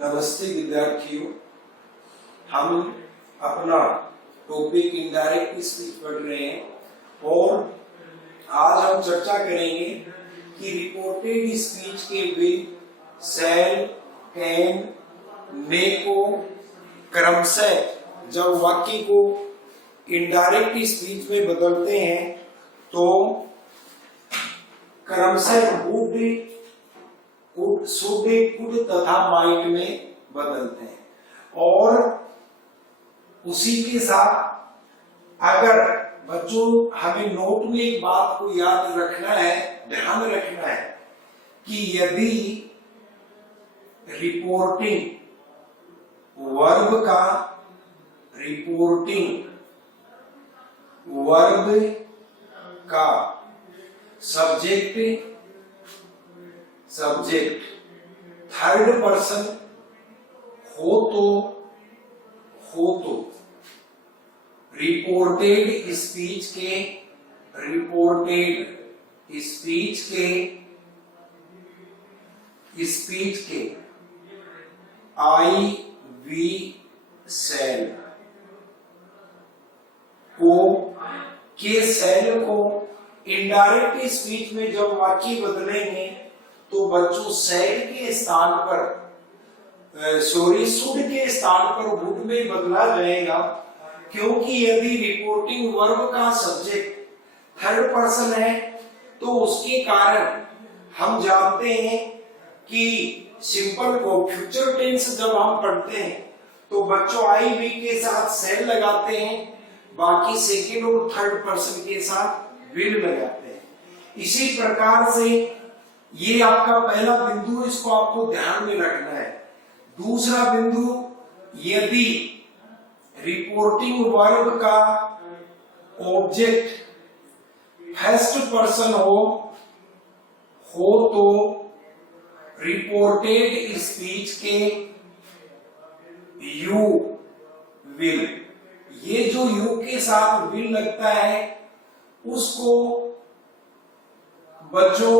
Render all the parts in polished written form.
नमस्ते विद्यार्थियों, हम अपना टॉपिक इनडायरेक्ट स्पीच पढ़ रहे हैं और आज हम चर्चा करेंगे कि रिपोर्टेड स्पीच के विल, शैल, कैन, मे को क्रमशः जब वाक्य को इनडायरेक्ट स्पीच में बदलते हैं तो क्रमशः वुड, शुड, कुड तथा माइट में बदलते हैं। और उसी के साथ अगर बच्चों हमें नोट में एक बात को याद रखना है, ध्यान रखना है कि यदि रिपोर्टिंग वर्ब का सब्जेक्ट थर्ड पर्सन हो तो रिपोर्टेड स्पीच के आई वी सेल को इनडायरेक्ट स्पीच में जब वाक्य बदलेंगे तो बच्चों सेल के स्थान पर शुड के स्थान पर वुड में बदला जाएगा, क्योंकि यदि रिपोर्टिंग वर्ब का सब्जेक्ट थर्ड पर्सन है तो उसके कारण हम जानते हैं कि सिंपल को फ्यूचर टेंस जब हम पढ़ते हैं तो बच्चों आई वी के साथ सेल लगाते हैं, बाकी सेकेंड और थर्ड पर्सन के साथ विल लगाते हैं। इसी प्रकार से ये आपका पहला बिंदु, इसको आपको ध्यान में रखना है। दूसरा बिंदु, यदि रिपोर्टिंग वर्ब का ऑब्जेक्ट फर्स्ट पर्सन हो तो रिपोर्टेड स्पीच के यू विल, ये जो यू के साथ विल लगता है उसको बच्चों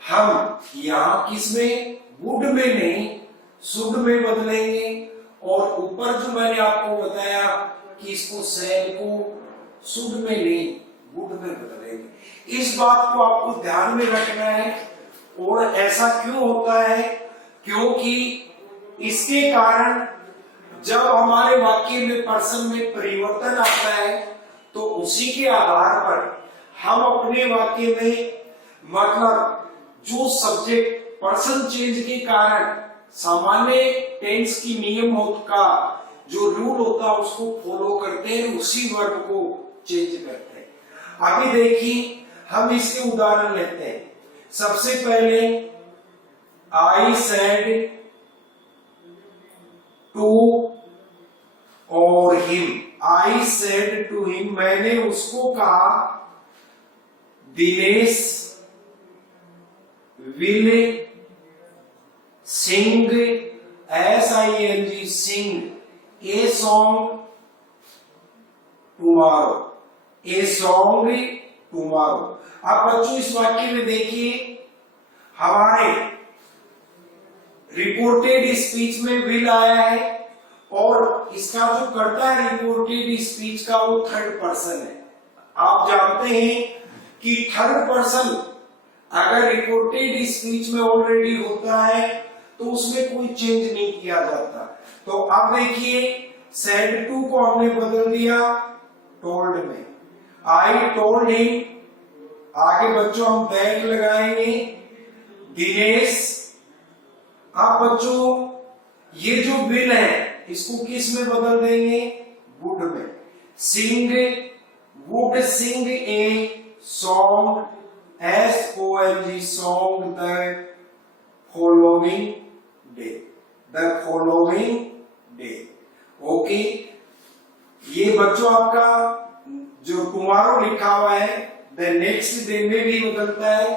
हम यहां किसमें, वुड में नहीं शुड में बदलेंगे। और ऊपर जो मैंने आपको बताया कि इसको सेल को शुड में नहीं वुड में बदलेंगे, इस बात को आपको ध्यान में रखना है। और ऐसा क्यों होता है, क्योंकि इसके कारण जब हमारे वाक्य में पर्सन में परिवर्तन आता है तो उसी के आधार पर हम अपने वाक्य में मतलब जो सब्जेक्ट पर्सन चेंज के कारण सामान्य टेंस की नियम का जो रूल होता है उसको फॉलो करते हैं, उसी वर्ब को चेंज करते हैं। अभी देखिए हम इसके उदाहरण लेते हैं। सबसे पहले आई सेड टू और him, I said to him, मैंने उसको कहा Dinesh will sing, SING, sing a song tomorrow, a song tomorrow. अब बच्चों इस वाक्य में देखिए हमारे रिपोर्टेड स्पीच में विल आया है और इसका जो करता है रिपोर्टेड स्पीच का वो थर्ड पर्सन है। आप जानते हैं कि थर्ड पर्सन अगर रिपोर्टेड स्पीच में ऑलरेडी होता है तो उसमें कोई चेंज नहीं किया जाता। तो अब देखिए सेड टू को हमने बदल दिया टोल्ड में, आई टोल्ड हिम, आगे बच्चों हम दैट लगाएंगे दिनेश। अब बच्चों ये जो विल है इसको किस में बदल देंगे, वुड में। Sing, would sing a song, SONG, song the following day, okay. ये बच्चों आपका जो टुमारो लिखा हुआ है द नेक्स्ट डे में भी बदलता है,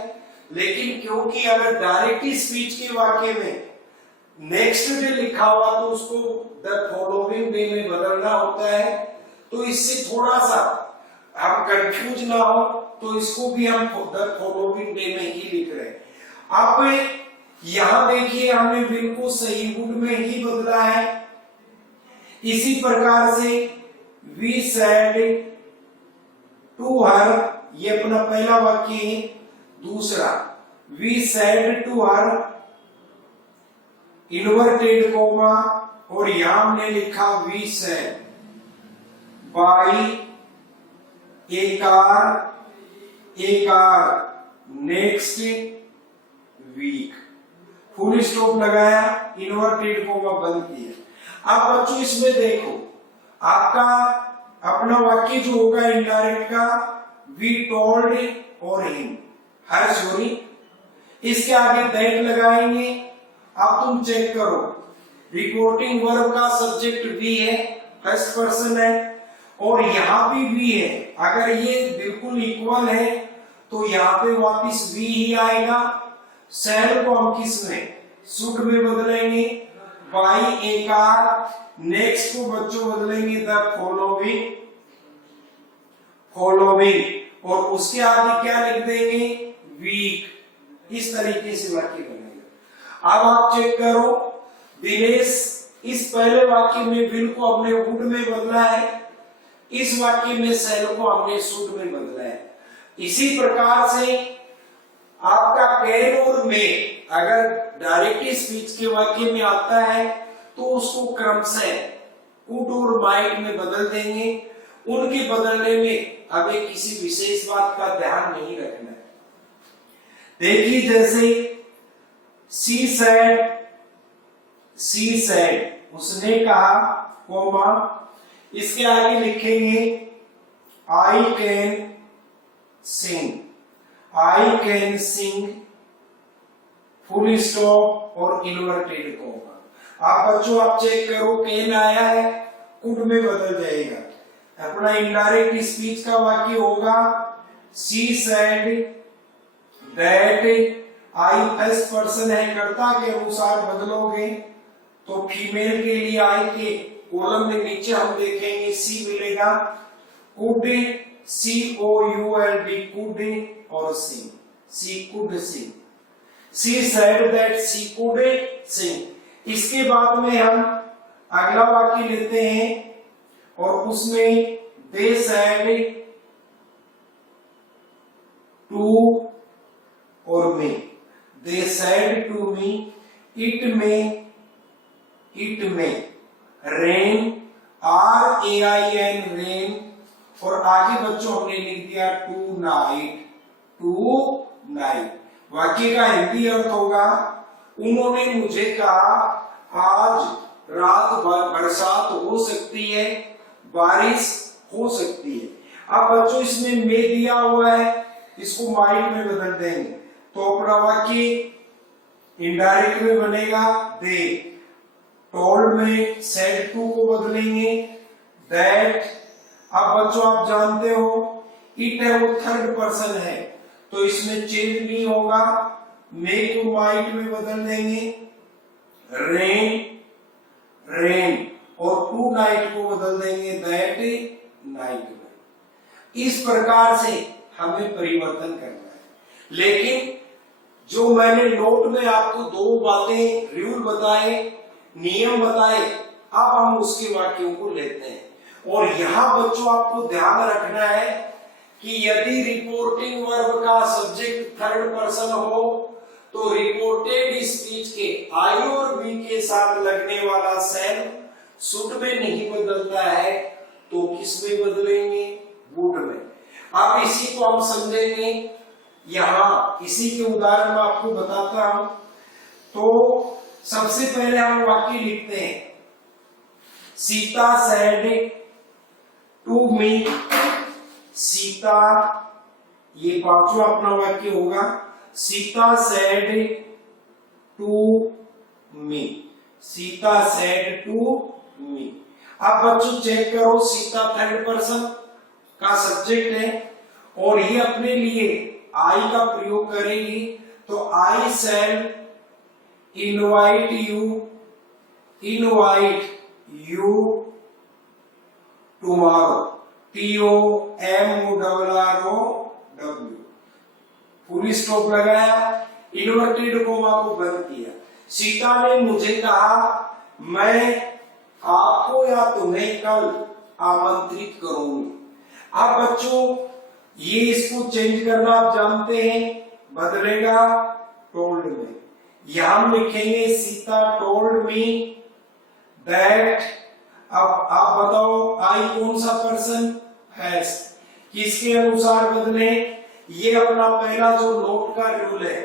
लेकिन क्योंकि अगर डायरेक्ट स्पीच के वाक्य में नेक्स्ट डे लिखा हुआ तो उसको द फॉलोइंग डे में बदलना होता है, तो इससे थोड़ा सा हम कंफ्यूज ना हो तो इसको भी हम द फॉलोइंग डे में ही लिख रहे हैं। अब यहां देखिए हमने विल को सही वुड में ही बदला है। इसी प्रकार से वी सेड टू हर, ये अपना पहला वाक्य है। दूसरा, we said to her inverted comma, और यहां हमने लिखा we said by a car next week, full stop लगाया, इन्वर्टेड कोमा बंद किया। अब बच्चों इसमें देखो, आपका अपना वाक्य जो होगा इनडायरेक्ट का, वी टोल्ड और हिम, हर सॉरी, इसके आगे दैट लगाएंगे। अब तुम चेक करो, रिपोर्टिंग वर्ब का सब्जेक्ट वी है, फर्स्ट पर्सन है, और यहां भी वी है। अगर ये बिल्कुल इक्वल है तो यहाँ पे वापिस वी ही आएगा। शहर को हम किस में, शुड में बदलेंगे, बाई ए कार, नेक्स्ट को बच्चों बदलेंगे द फॉलोइंग, और उसके आगे क्या लिख देंगे, वीक। इस तरीके से वाक्य बनेगा। अब आप चेक करो, दिनेश, इस पहले वाक्य में विल को हमने वुड में बदला है, इस वाक्य में सेल को हमने शुड में बदला है। इसी प्रकार से आपका कैन और में अगर डायरेक्ट स्पीच के वाक्य में आता है तो उसको क्रमशः कुड और माइट में बदल देंगे। उनके बदलने में हमें किसी विशेष बात का ध्यान नहीं रखना है। देखिए जैसे सी सेड, उसने कहा, कोमा, इसके आगे लिखेंगे I can sing, full stop और इन्वर्टेड कोमा। आप बच्चों आप चेक करो, कैन आया है, कुड में बदल जाएगा। अपना इनडायरेक्ट स्पीच का वाक्य होगा सी said that, I first person है, कर्ता के अनुसार बदलोगे तो फीमेल के लिए आई के कॉलम में नीचे हम देखेंगे सी मिलेगा, कुड, COULD, कुड, और she could sing. She said that she could sing. इसके बाद में हम अगला वाक्य लेते हैं और उसमें दे सेड टू और me, they said to me it में रेन, RAIN रेन, और आगे बच्चों हमने लिख दिया टू नाइट। वाक्य का हिंदी अर्थ होगा, उन्होंने मुझे कहा आज रात भर बरसात हो सकती है, बारिश हो सकती है। अब बच्चों इसमें में दिया हुआ है, इसको माइट में बदल देंगे तो अपना वाक्य इनडायरेक्ट में बनेगा दे, टोल्ड में सेड टू को बदलेंगे दैट। अब बच्चों आप जानते हो इट है वो थर्ड पर्सन है तो इसमें चेंज नहीं होगा, मे को माइट में बदल देंगे रेन, और टू नाइट को बदल देंगे दैट नाइट में। इस प्रकार से हमें परिवर्तन करना है। लेकिन जो मैंने नोट में आपको दो बातें, रूल बताए, नियम बताए, अब हम उसके वाक्यों को लेते हैं। और यहां बच्चों आपको ध्यान रखना है कि यदि रिपोर्टिंग वर्ब का सब्जेक्ट थर्ड पर्सन हो तो रिपोर्टेड स्पीच के आई और बी के साथ लगने वाला सेल शुड में नहीं बदलता है तो किस में बदलेंगे, वुड में। अब इसी को हम समझेंगे, यहां इसी के उदाहरण में आपको बताता हूं। तो सबसे पहले हम वाक्य लिखते हैं, Sita said to me, Sita, ये पांचवा अपना वाक्य होगा, Sita said to me, Sita said to me. अब बच्चों चेक करो, सीता थर्ड पर्सन का सब्जेक्ट है और ये अपने लिए आई का प्रयोग करेगी तो I shall invite you tomorrow, TOMORROW, full stop लगाया, इन्वर्टेड कोमा को बंद किया। सीता ने मुझे कहा मैं आपको या तुम्हें कल आमंत्रित करूंगी। अब बच्चों ये इसको चेंज करना आप जानते हैं, बदलेगा टोल्ड में। यहां हम लिखेंगे सीता टोल्ड मी दैट। अब आप बताओ आई कौन सा पर्सन है, किसके अनुसार बदले? ये अपना पहला जो नोट का रूल है,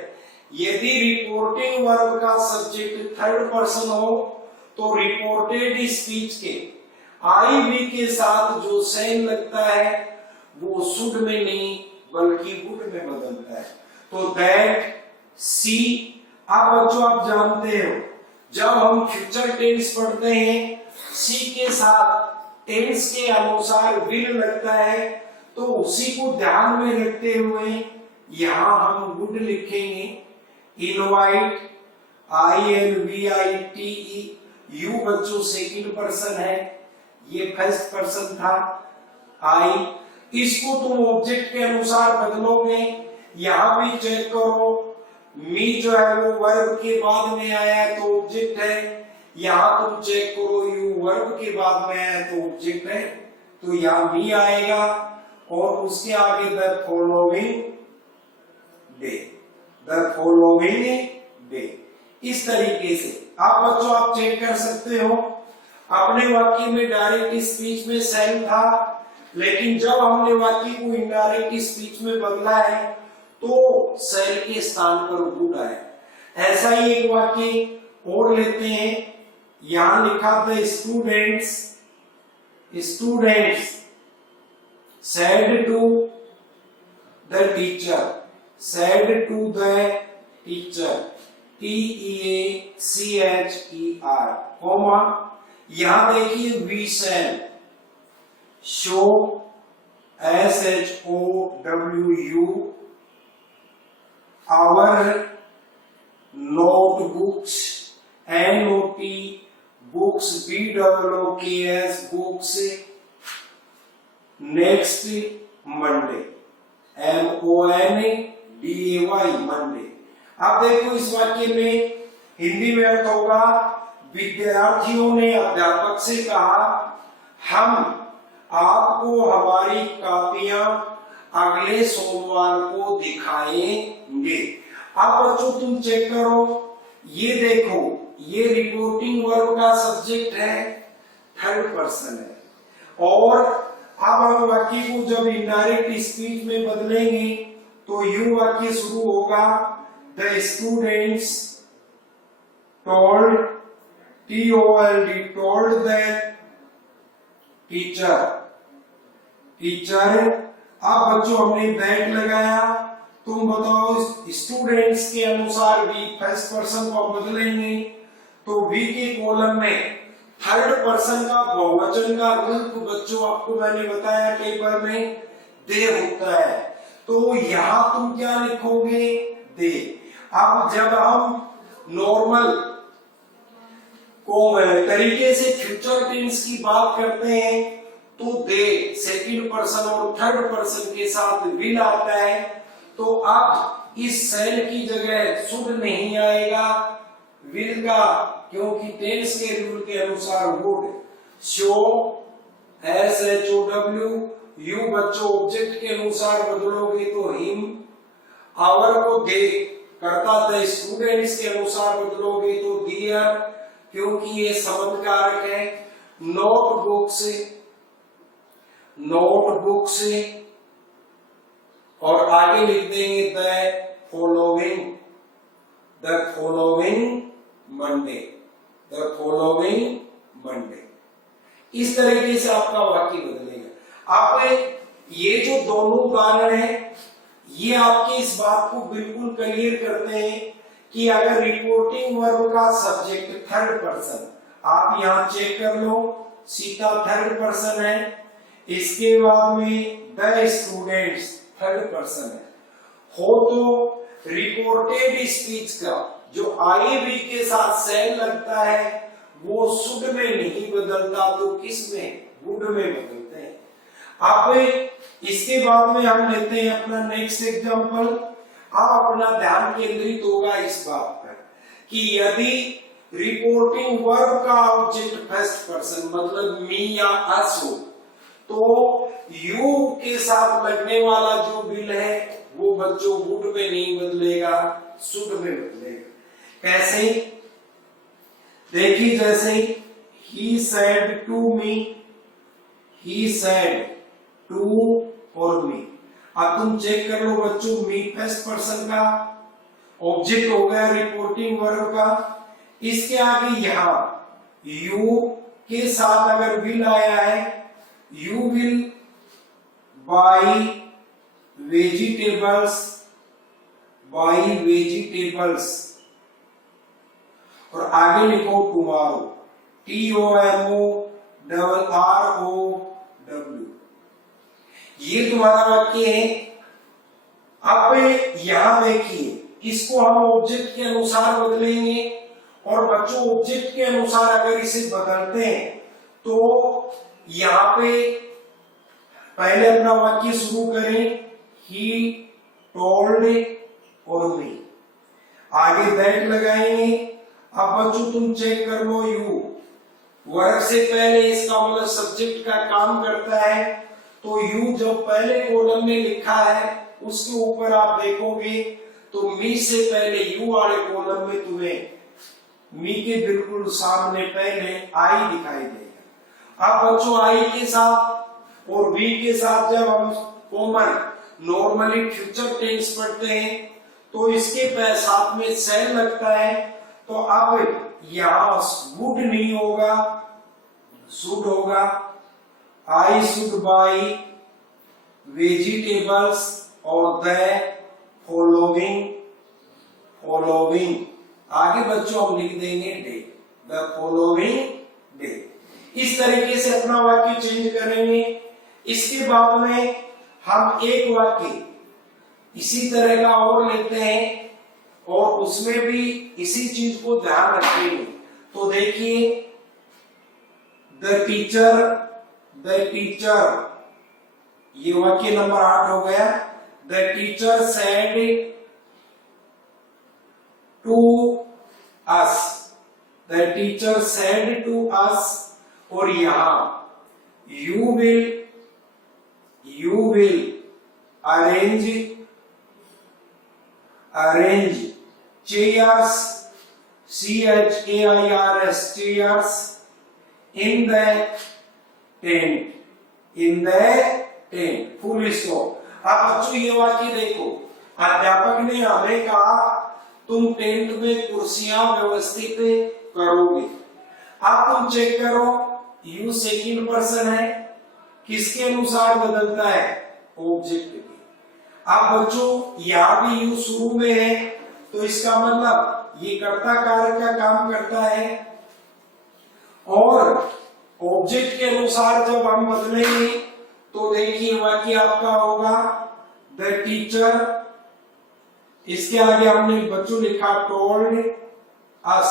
यदि रिपोर्टिंग वर्ब का सब्जेक्ट थर्ड पर्सन हो तो रिपोर्टेड स्पीच के आई वी के साथ जो सेन लगता है वो शुड में नहीं बल्कि वुड में बदलता है। तो दैट सी। अब बच्चों आप जानते हो जब हम फ्यूचर टेंस पढ़ते हैं सी के साथ टेंस के अनुसार विल लगता है, तो उसी को ध्यान में रखते हुए यहां हम वुड लिखेंगे। इनवाइट INVITE, यू बच्चों सेकंड पर्सन है, ये फर्स्ट पर्सन था आई। इसको तुम ऑब्जेक्ट के अनुसार बदलोगे। यहां भी चेक करो, मी जो है वो वर्ब के बाद में आया है तो ऑब्जेक्ट है। यहां तुम चेक करो यू वर्ब के बाद में आया है तो ऑब्जेक्ट है, तो यहां मी आएगा और उसके आगे the following day, the following day. इस तरीके से आप बच्चों आप चेक कर सकते हो। अपने वाक्य में डायरेक्ट स्पीच में सेल था, लेकिन जब हमने वाक्य को इनडायरेक्ट स्पीच में बदला है तो सेल के स्थान पर वुड आया। ऐसा ही एक वाक्य और लेते हैं। यहां लिखा था students said to the teacher, said to the teacher, TEACHER, comma यहां देखिए we shall, show SHOWU, our notebooks, NOT books, BOOKS books, next Monday, MONDAY Monday. अब देखो इस वाक्य में हिंदी में अर्थ होगा विद्यार्थियों ने अध्यापक से कहा हम आपको हमारी कापियां अगले सोमवार को दिखाएंगे। अब बच्चों तुम चेक करो, ये देखो ये रिपोर्टिंग वर्ब का सब्जेक्ट है, थर्ड पर्सन है, और अब हम वाक्य को जब इनडायरेक्ट स्पीच में बदलेंगे तो यू वाक्य शुरू होगा the students told, TOLD, told the teacher. अब बच्चों हमने दैट लगाया, तुम बताओ स्टूडेंट्स के अनुसार भी फर्स्ट पर्सन को बदलेंगे तो वी के कॉलम में थर्ड पर्सन का बहुवचन का रूप बच्चों आपको मैंने बताया टेबल में दे होता है, तो यहां तुम क्या लिखोगे दे। अब जब हम नॉर्मल को तरीके से फ्यूचर टेंस की बात करते हैं तो दे सेकंड पर्सन और थर्ड पर्सन के साथ विल आता है, तो अब इस सेल की जगह शुड नहीं आएगा विल का, क्योंकि टेंस के रूल के अनुसार वुड। शो SHOW, यू बच्चों ऑब्जेक्ट के अनुसार बदलोगे तो हिम, आवर को दे करता था स्टूडेंट्स के अनुसार बदलोगे तो दियर, क्योंकि ये संबंध कारक है। नोटबुक्स और आगे लिख देंगे द फॉलोइंग मंडे। इस तरीके से आपका वाक्य बदलेगा। आप ये जो दोनों उदाहरण हैं ये आपके इस बात को बिल्कुल क्लियर करते हैं कि अगर रिपोर्टिंग वर्ब का सब्जेक्ट थर्ड पर्सन, आप यहां चेक कर लो सीता थर्ड पर्सन है, इसके बाद में द स्टूडेंट्स थर्ड पर्सन है, हो तो रिपोर्टेड स्पीच का जो आईवी के साथ सेल लगता है वो शुड में नहीं बदलता तो किस में, वुड में बदलते हैं। अब इसके बाद में हम लेते हैं अपना नेक्स्ट एग्जांपल। अब अपना ध्यान केंद्रित होगा इस बात पर कि यदि रिपोर्टिंग वर्ब का ऑब्जेक्ट फर्स्ट पर्सन मतलब मी या अस हो तो यू के साथ लगने वाला जो विल है वो बच्चों वुड में नहीं बदलेगा, शुड में बदलेगा। कैसे? देखिए जैसे he said to me, he said to और मी। अब तुम चेक कर लो बच्चों, मी फर्स्ट पर्सन का ऑब्जेक्ट हो गया रिपोर्टिंग वर्ब का, इसके आगे यहां यू के साथ अगर विल आया है, you will by vegetables, by vegetables, और आगे लिखो टुमारो, TOMORROW। ये तुम्हारा वाक्य है। अब यहां देखिए, इसको हम ऑब्जेक्ट के अनुसार बदलेंगे और बच्चों ऑब्जेक्ट के अनुसार अगर इसे बदलते हैं तो यहां पे पहले अपना वाक्य शुरू करें, ही टोल्ड और मी, आगे दैट लगाएंगे। अब बच्चों तुम चेक कर लो, यू वर्ब से पहले इसका मतलब सब्जेक्ट का काम करता है, तो यू जब पहले कॉलम में लिखा है उसके ऊपर आप देखोगे तो मी से पहले यू वाले कॉलम में तुम्हें मी के बिल्कुल सामने पहले आई दिखाई देगा। अब बच्चों आई के साथ और वी के साथ जब हम कॉमन नॉर्मली फ्यूचर टेंस पढ़ते हैं तो इसके साथ में सेल लगता है, तो अब यहां वुड नहीं होगा, शुड होगा। आई शुड बाई वेजिटेबल्स और द फॉलोइंग, फॉलोइंग आगे बच्चों हम लिख देंगे डे, द फॉलोइंग डे। इस तरीके से अपना वाक्य चेंज करेंगे। इसके बाद में हम एक वाक्य इसी तरह का और लेते हैं और उसमें भी इसी चीज को ध्यान रखेंगे। तो देखिए, द टीचर, ये वाक्य नंबर 8 हो गया। The teacher said to us, the teacher said to us, और यहां you will arrange chairs, CHAIRS, chairs in the tent, full stop. अब बच्चों ये वाक्य देखो, अध्यापक ने हमें कहा तुम टेंट में कुर्सियां व्यवस्थित करोगे। अब तुम चेक करो, यू सेकंड पर्सन है, किसके अनुसार बदलता है? ऑब्जेक्ट के। अब बच्चों यहां भी यू शुरू में है तो इसका मतलब ये कर्ता कार्य का काम करता है, और ऑब्जेक्ट के अनुसार जब हम बदलेंगे तो देखिए वाक्य आपका होगा द टीचर, इसके आगे हमने बच्चों लिखा टोल्ड अस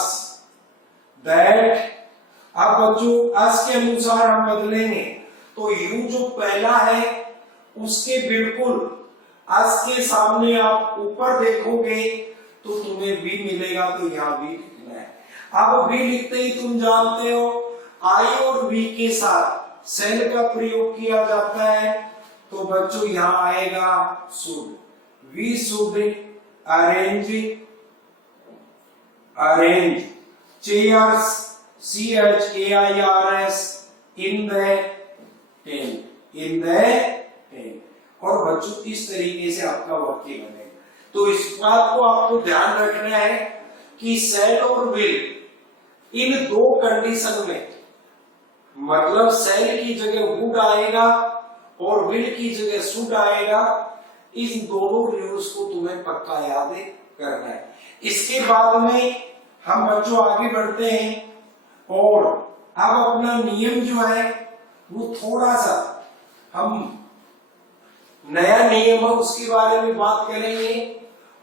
दैट। अब बच्चों अस के अनुसार हम बदलेंगे तो यू जो पहला है उसके बिल्कुल अस के सामने आप ऊपर देखोगे तो तुम्हें बी मिलेगा, तो यहाँ बी लिखना है। अब बी लिखते ही तुम जानते हो आई और बी के साथ सेल का प्रयोग किया जाता है, तो बच्चों यहाँ आएगा should, we should arrange chairs, CHAIRS in the tent। और बच्चों इस तरीके से आपका वाक्य बनेगा। तो इस बात को आपको ध्यान रखना है कि सेल और विल इन दो कंडीशन में, मतलब सेल की जगह वुड आएगा और विल की जगह शुड आएगा, इन दोनों रूल्स को तुम्हें पक्का याद करना है। इसके बाद में हम बच्चों आगे बढ़ते हैं और अब अपना नियम जो है वो थोड़ा सा हम नया नियम है उसके बारे में बात करेंगे।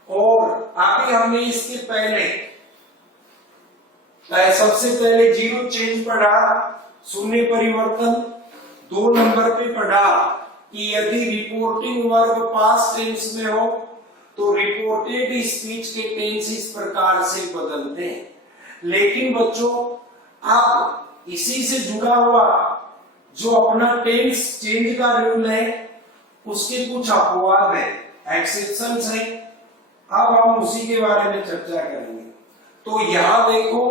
और अभी हमने इसके पहले सबसे पहले जीरो चेंज पढ़ा, शून्य परिवर्तन। 2 नंबर पे पढ़ा कि यदि रिपोर्टिंग वर्ब पास्ट टेंस में हो तो रिपोर्टेड स्पीच के टेंस इस प्रकार से बदलते हैं। लेकिन बच्चों अब इसी से जुड़ा हुआ जो अपना टेंस चेंज का रूल है उसके कुछ अपवाद है, एक्सेप्शंस है। अब हम उसी के बारे में चर्चा करेंगे। तो यहां देखो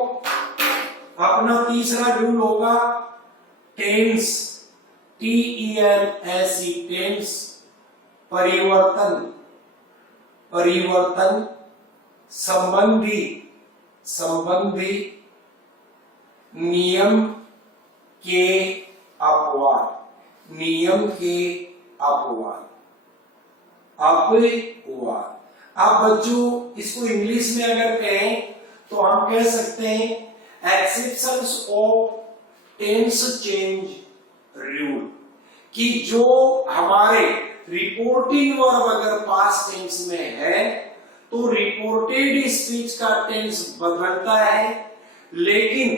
अपना तीसरा रूल होगा टेंस, TENSE, टेंस परिवर्तन, परिवर्तन संबंधी, संबंधी नियम के अपवाद, नियम के अपवाद, अपवाद। अब बच्चों इसको इंग्लिश में अगर कहें तो हम कह सकते हैं exceptions of tense change rule, कि जो हमारे रिपोर्टिंग वर्ब अगर पास्ट टेंस में है तो रिपोर्टेड स्पीच का टेंस बदलता है, लेकिन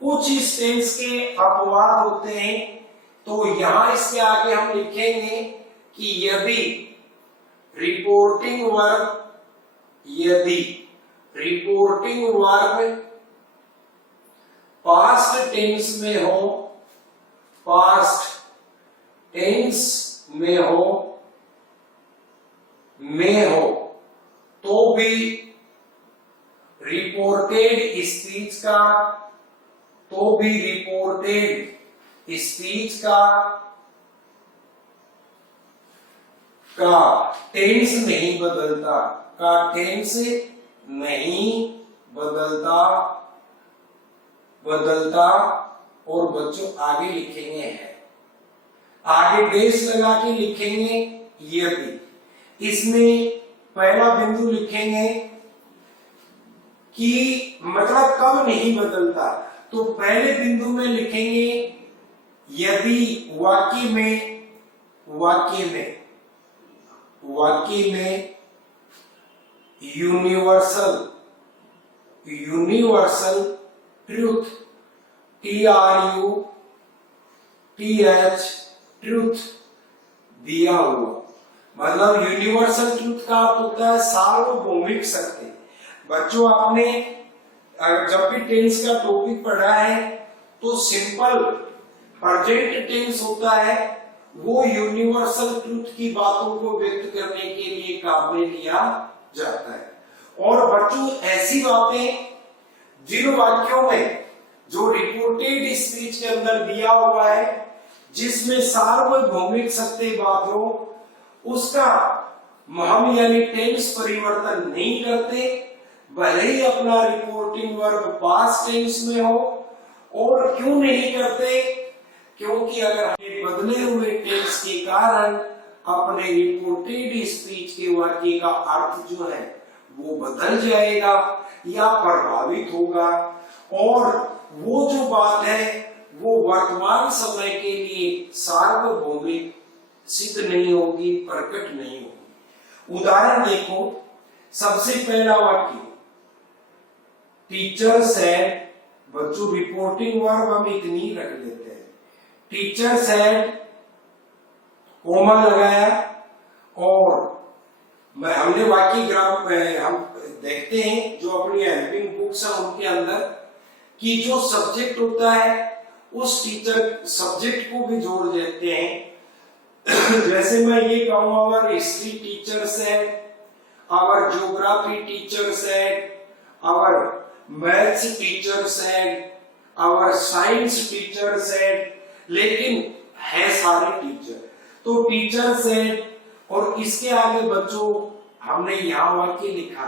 कुछ इस टेंस के अपवाद होते हैं। तो यहां इसके आगे हम लिखेंगे कि यदि रिपोर्टिंग वर्ब, यदि रिपोर्टिंग वर्ब पास्ट टेंस में हो, पास्ट टेंस में हो, तो भी रिपोर्टेड स्पीच का, तो भी रिपोर्टेड स्पीच का टेंस नहीं बदलता, का टेंस नहीं बदलता, बदलता। और बच्चों आगे लिखेंगे है, आगे डेश लगा के लिखेंगे यदि। इसमें पहला बिंदु लिखेंगे कि मतलब कब नहीं बदलता, तो पहले बिंदु में लिखेंगे यदि वाक्य में, वाक्य में, वाक्य में universal, universal truth, TRUTH, truth दिया हुआ। मतलब यूनिवर्सल ट्रूथ का अर्थ होता है सार्वभौमिक सत्य। बच्चों आपने जब भी टेंस का टॉपिक पढ़ा है तो सिंपल प्रेजेंट टेंस होता है, वो यूनिवर्सल ट्रूथ की बातों को व्यक्त करने के लिए काम में लिया जाता है। और बच्चों ऐसी बातें जिन वाक्यों में जो रिपोर्टेड स्पीच के अंदर दिया हुआ है जिसमें सार्वभौमिक सत्य बात हो, उसका हम यानी टेंस परिवर्तन नहीं करते, भले ही अपना रिपोर्टिंग वर्ब पास्ट टेंस में हो। और क्यों नहीं करते? क्योंकि अगर हमें बदले हुए टेंस के कारण अपने रिपोर्टेड स्पीच के वाक्य का अर्थ जो है वो बदल जाएगा या प्रभावित होगा, और वो जो बात है वो वर्तमान समय के लिए सार्वभौमिक सिद्ध नहीं होगी, प्रकट नहीं होगी। उदाहरण देखो, सबसे पहला वाक्य टीचर सेड, बच्चों रिपोर्टिंग वर्ब हम इतनी रख लेते हैं, टीचर सेड कोमा लगाया, और हमने वाक्य ग्राफ हम देखते हैं जो अपनी हेल्पिंग बुक्स है उनके अंदर कि जो सब्जेक्ट होता है उस टीचर सब्जेक्ट को भी जोड़ देते हैं। जैसे मैं ये कहूँ our history teacher said, our geography teacher said, our maths teacher said, our science teacher said, लेकिन है सारे टीचर। तो टीचर सेड, और इसके आगे बच्चों हमने यहाँ वाक्य लिखा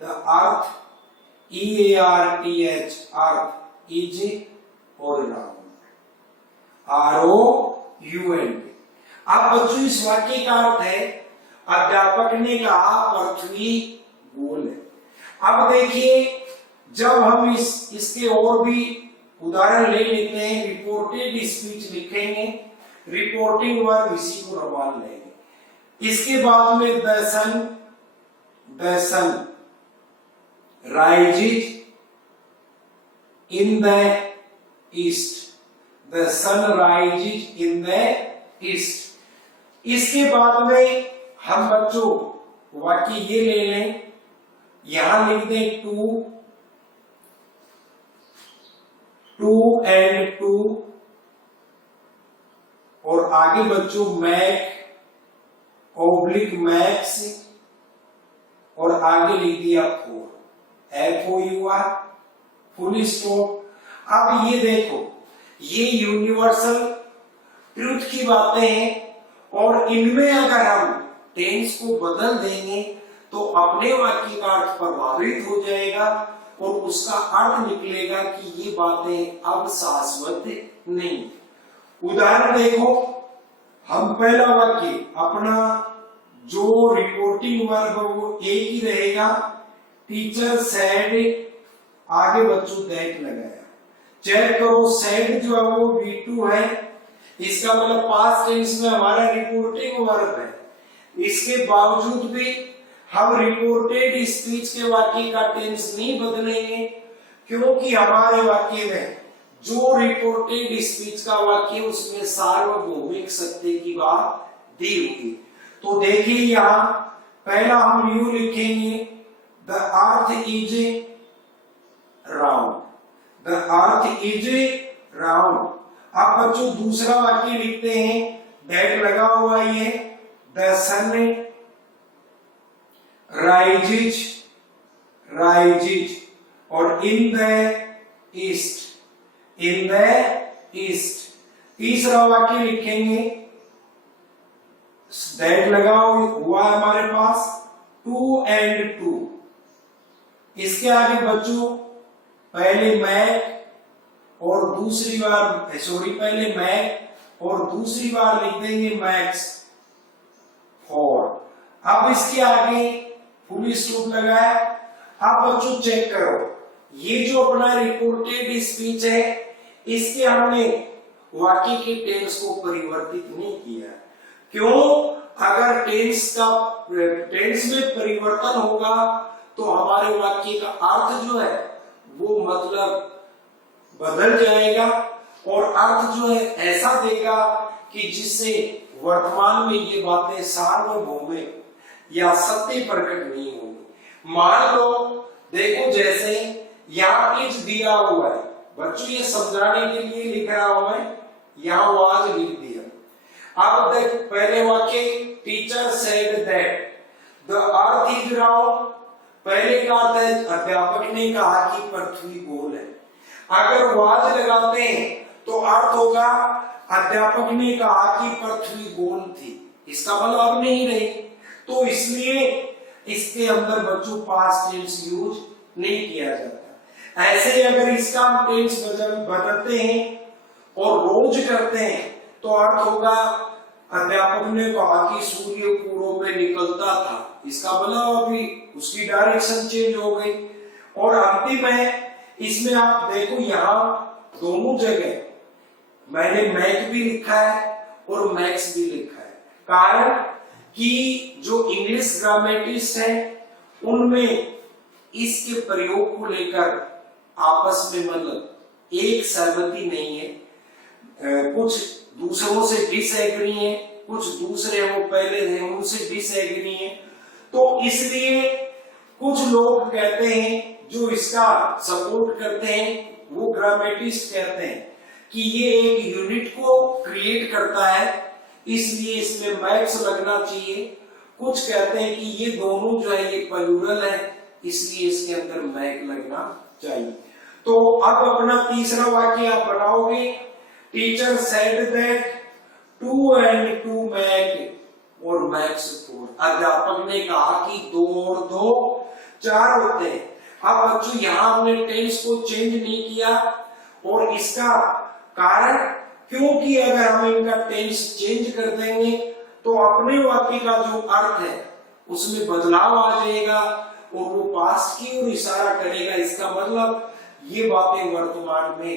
the earth, EARTH, earth is organised, ROUND। अब बच्चों इस वाक्य का अर्थ है अध्यापक ने कहा पृथ्वी गोल है। अब देखिए जब हम इसके और भी उदाहरण ले लेते हैं, रिपोर्टेड स्पीच लिखेंगे, रिपोर्टिंग वर्ब इसी को रमान लेंगे। इसके बाद में the sun rises in the east, the sun rises in the east। इसके बाद में हम बच्चों वाक्य ये ले लें, यहां लिख दें टू एंड टू, और आगे बच्चों मैक ओब्लिक मैक्स, और आगे लिख दिया फोर, FOUR, फुल स्टॉप। अब ये देखो, ये यूनिवर्सल ट्रूथ की बातें हैं, और इनमें अगर हम टेंस को बदल देंगे तो अपने वाक्य का अर्थ प्रभावित हो जाएगा, और उसका अर्थ निकलेगा कि ये बातें अब शाश्वत नहीं। उदाहरण देखो, हम पहला वाक्य अपना जो रिपोर्टिंग वर्ब वो एक ही रहेगा, टीचर सेड, आगे बच्चों दैट लगाया। चेक करो, सेड जो है वो V2 है, इसका मतलब पास्ट टेंस में हमारा रिपोर्टिंग वर्ब है। इसके बावजूद भी हम रिपोर्टेड स्पीच के वाक्य का टेंस नहीं बदलेंगे, क्योंकि हमारे वाक्य में जो रिपोर्टेड स्पीच का वाक्य उसमें सार्वभौमिक सत्य की बात दी हुई। तो देखिए यहाँ पहला हम यू लिखेंगे, the earth is round, the earth is round. अब बच्चों दूसरा वाक्य लिखते हैं, दैट लगा हुआ है, द सन राइजेज, राइजेज, और in the east, in the east. तीसरा वाक्य लिखेंगे, दैट लगा हुआ है हमारे पास, टू एंड टू। इसके आगे बच्चों पहले मैक और दूसरी बार पहले मैक और दूसरी बार लिख देंगे मैक्स फॉर। अब इसके आगे फुल स्टॉप लगाया। अब बच्चों चेक करो, ये जो अपना रिपोर्टेड स्पीच है इसके हमने वाक्य के टेंस को परिवर्तित नहीं किया। क्यों? अगर टेंस में परिवर्तन होगा तो हमारे वाक्य का अर्थ जो है वो मतलब बदल जाएगा, और अर्थ जो है ऐसा देगा कि जिससे वर्तमान में ये बातें सार्वभौमिक या सत्य प्रकट नहीं होंगी। मान लो देखो, जैसे यहाँ इज दिया हुआ है, बच्चों ये समझाने के लिए लिख रहा हूं मैं, यहाँ वाज लिख दिया। अब देख पहले वाक्य, teacher said that the earth is round, पहले का अर्थ है अध्यापक ने कहा कि पृथ्वी गोल है। अगर वाज लगाते हैं तो अर्थ होगा अध्यापक ने कहा कि पृथ्वी गोल थी, इसका मतलब अब नहीं रही, तो इसलिए इसके अंदर बच्चों पास्ट टेंस यूज नहीं किया जाता। ऐसे अगर इसका हम टेंस बदलते हैं और रोज करते हैं तो अर्थ होगा अध्यापक ने कहा कि सूर्य पूर्व में निकलता था, इसका मतलब अभी उसकी डायरेक्शन चेंज हो गई। और अंतिम है, इसमें आप देखो यहाँ दोनों जगह मैंने मैक भी लिखा है और मैक्स भी लिखा है, कारण कि जो इंग्लिश ग्रामेटिस्ट है उनमें इसके प्रयोग को लेकर आपस में मतलब एक सहमति नहीं है। कुछ दूसरों से डिसएग्री है, कुछ दूसरे वो पहले हैं उनसे डिसएग्री है। तो इसलिए कुछ लोग कहते हैं जो इसका सपोर्ट करते हैं, वो ग्रामेटिस्ट कहते हैं कि ये एक यूनिट को क्रिएट करता है, इसलिए इसमें मैक्स लगना चाहिए। कुछ कहते हैं कि ये दोनों जो है ये प्लूरल है, इसलिए इसके अंदर मैक लगना चाहिए। तो अब अपना तीसरा वाक्य आप बनाओगे, teacher said that two and two make और मैक्स फोर, अध्यापक ने कहा कि 2 और 2 4 होते हैं। अब बच्चों यहाँ हमने टेंस को चेंज नहीं किया, और इसका कारण क्योंकि अगर हम इनका टेंस चेंज कर देंगे तो अपने वाक्य का जो अर्थ है उसमें बदलाव आ जाएगा और वो पास्ट की ओर इशारा करेगा। इसका मतलब ये बातें वर्तमान में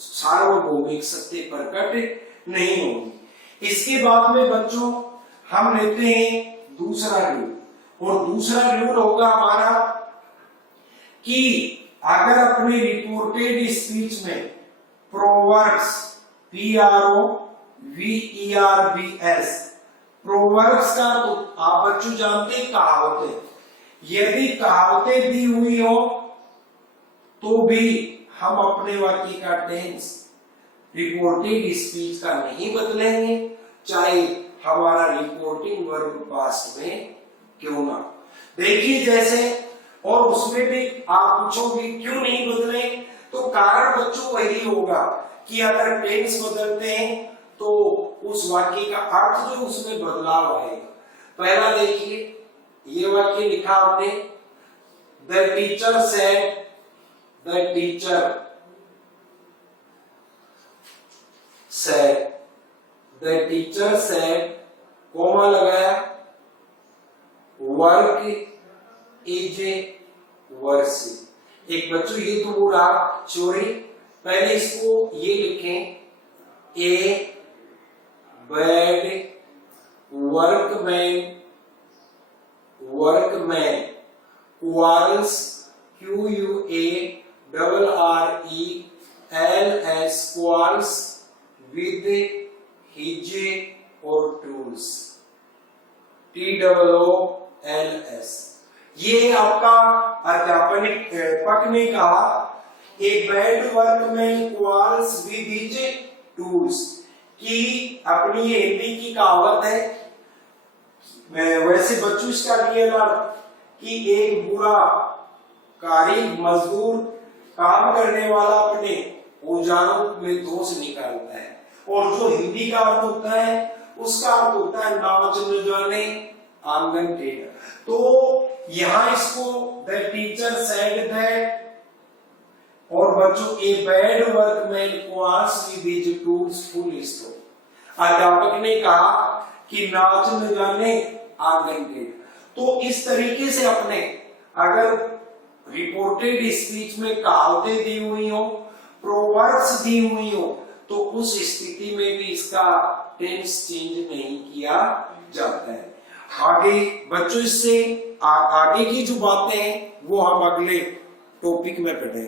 सार्वभौमिक सत्य प्रकट नहीं होगी। इसके बाद में बच्चों हम लेते हैं दूसरा रूल, और दूसरा रूल होगा हमारा कि अगर अपने रिपोर्टेड स्पीच में प्रोवर्ब्स PROVERBS प्रोवर्ब्स का तो आप बच्चों जानते हैं कहावतें, यदि कहावतें दी हुई हो तो भी हम अपने वाक्य का टेंस रिपोर्टेड स्पीच का नहीं बदलेंगे, चाहे हमारा रिपोर्टिंग वर्ब पास्ट में क्यों ना। देखिए जैसे, और उसमें भी आप पूछोगे क्यों नहीं बदले, तो कारण बच्चों वही होगा कि अगर टेंस बदलते हैं तो उस वाक्य का अर्थ जो उसमें बदलाव आएगा। पहला देखिए, ये वाक्य लिखा आपने, the teacher said, the teacher said, the teacher said, comma लगाया, वर्क इज ए वर्सी। एक बच्चों ये तो पूरा चोरी, पहले इसको ये लिखें, a bad workman, workman quarrels, QUARRELS, quarrels with his और टूल्स, TOOLS। ये आपका अध्यापक ने कहा, a bad workman quarrels with his tools, कि अपनी ये हिंदी की कहावत है, वैसे बच्चों इसका रियल अर्थ कि एक बुरा कारीगर मजदूर काम करने वाला अपने औजारों में दोष निकालता है, और जो हिंदी का अर्थ होता है उसका अर्थ होता है नाच न जाने आंगन टेढ़ा। तो यहां इसको द टीचर सेड दैट, और बच्चों a bad workman quartz with his tools full stop. अध्यापक ने कहा कि नाच न जाने आंगन टेढ़ा। तो इस तरीके से अपने अगर रिपोर्टेड स्पीच में कहावतें दी हुई हो, प्रोवर्ब्स दी हुई हो, तो उस स्थिति में भी इसका टेंस चेंज नहीं किया जाता है। आगे बच्चों इससे आगे की जो बातें हैं वो हम अगले टॉपिक में पढ़ेंगे।